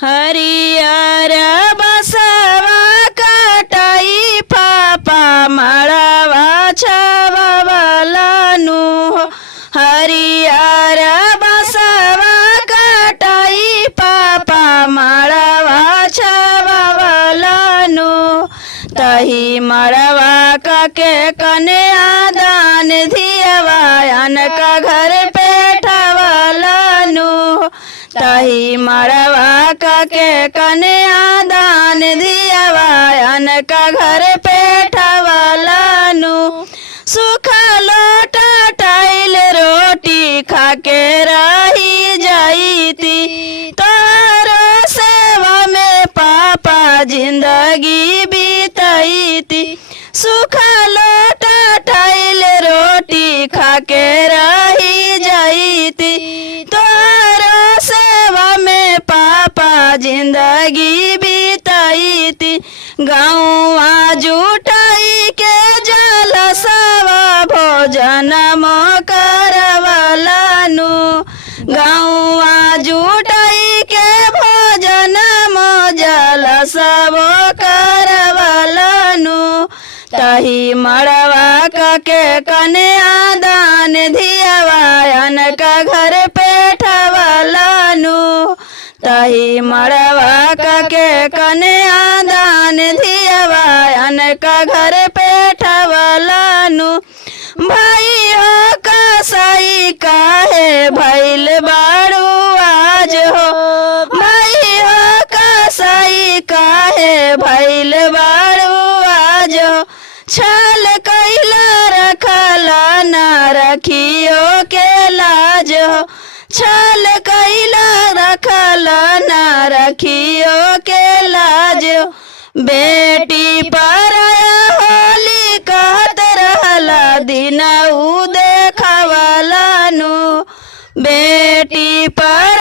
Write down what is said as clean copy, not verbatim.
हरियर बसवा कटाई पापा मड़वा छावलनु हो। हरियर बसवा कटाई पापा मड़वा छावलनु। तही मड़वा के कन्या दान धियवा अनका घर पेठवलनु। तही मड़वा के कन्या दान धियवा अनका घर पेठवलनु। सूखा लोटा टाइल रोटी खाके रही जाईती। तोरो सेवा में पापा जिंदगी बीतईती। सूखा लोटा टाइल रोटी खाके रही जाईती। तोरो सेवा में पापा जिंदगी बीतईती। गाँवा जुटाई के जलसवा भोजन करवलनु। गाँवा जुटाई के भोजन जलसव करवलनु। तही मड़वा के कन्या दान धियवा अनका घर पेठवलनु। तही मड़वा के कन्या दान धियवा अनका घर पेठवलनु। भाई हो कसाई काहे भइल बाड़ू आज हो। भाई हो कसाई काहे भइल बाड़ू आज हो। छल कैला रखला ना रखियो के लाज हो। छल कैला रखला ना रखियो के लाज हो। बेटी पर